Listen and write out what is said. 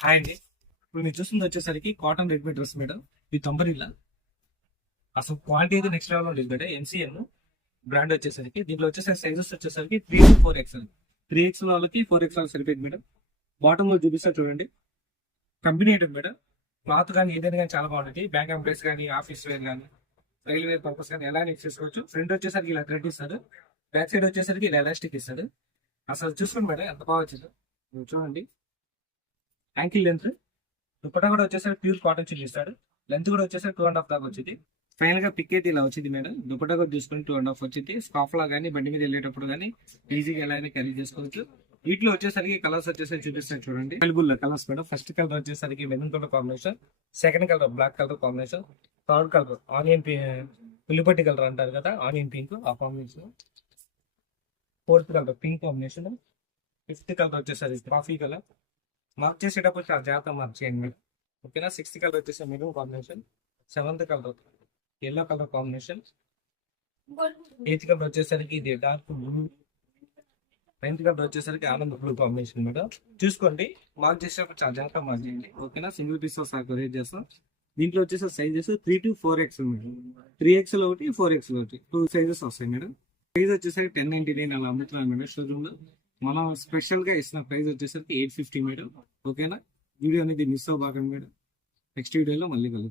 Hi అండి. ఇప్పుడు మీరు చూస్తుంది వచ్చేసరికి cotton readymade dress madam with umbrella. అసలు క్వాలిటీ అయితే నెక్స్ట్ లెవెల్ ఉంటుంది మేడం. ఎన్సీఎన్ బ్రాండ్ వచ్చేసరికి దీంట్లో వచ్చేసరికి సైజెస్ వచ్చేసరికి 3 to 4 XL. 3 XL వాళ్ళకి 4 XL సరిపోయింది మేడం. బాటమ్ లో చూపిస్తా చూడండి. Company item madam. క్లాత్ కానీ ఏదైనా కానీ చాలా బాగుంటుంది. బ్యాంక్ ఎంప్లాయీస్ కానీ ఆఫీస్ వేర్ కానీ రైల్వే పర్పస్ కానీ ఎలా యూస్ చేసుకోవచ్చు. ఫ్రంట్ వచ్చేసరికి ఇలా థ్రెడ్ ఇస్తాడు. బ్యాక్ సైడ్ వచ్చేసరికి ఇలా ఎలాస్టిక్ ఇస్తాడు. అసలు చూసుకోండి మేడం ఎంత బాగా వచ్చిందో. మీరు చూడండి. యాంకిల్ లెంత్ దుపట్టా కూడా వచ్చేసరికి ప్యూర్ కాటన్ చిల్ ఇస్తాడు. లెంత్ కూడా వచ్చేసరికి 2.5 దాకా వచ్చింది. ఫైనల్ గా పిక్ అయితే ఇలా వచ్చింది మేడం. దుపట్టా కూడా చూసుకుని 2.5 వచ్చింది. స్కాఫ్ లా కానీ బండి మీద వెళ్ళేటప్పుడు కానీ ఈజీగా ఎలా అయినా క్యారీ చేసుకోవచ్చు. వీటిలో వచ్చేసరికి కలర్స్ వచ్చేసరికి చూపిస్తాను చూడండి. Available colours madam. First colour వచ్చేసరికి maroon colour combination, second colour black colour combination, third colour onion ఉల్లిపట్టి కలర్ అంటారు కదా, ఆనియన్ పింక్ ఆ combination, fourth colour pink combination, fifth colour వచ్చేసరికి కాఫీ కలర్. మార్క్ చేసేటప్పుడు చాలా జాగ్రత్త మార్క్ చేయండి మేడం. ఓకేనా. సిక్స్త్ కలర్ వచ్చేసి maroon combination, seventh colour yellow colour combination, eighth colour వచ్చేసరికి ఇది డార్క్ బ్లూ, నైన్త్ కలర్ వచ్చేసరికి ఆనంద్ బ్లూ కాంబినేషన్ మేడం. చూసుకోండి. మార్క్ చేసేటప్పుడు చాలా జాగ్రత్త మార్క్ చేయండి. ఓకేనా. సింగిల్ పీస్ రేట్ చేస్తాం. దీంట్లో వచ్చేసి sizes 3 to 4 XL madam. 3 XL ఒకటి, 4 XL ఒకటి, 2 సైజెస్ వస్తాయి మేడం. ప్రైస్ వచ్చేసరికి 1099 అలా అమ్ముతున్నాను మేడం షోరూమ్ లో. మనం స్పెషల్ గా ఇస్తున్న ప్రైస్ వచ్చేసరికి 850 మేడం. ఓకేనా. వీడియో అనేది మిస్ అవ్వబాకండి మేడం. నెక్స్ట్ వీడియోలో మళ్ళీ కలుగుతాం.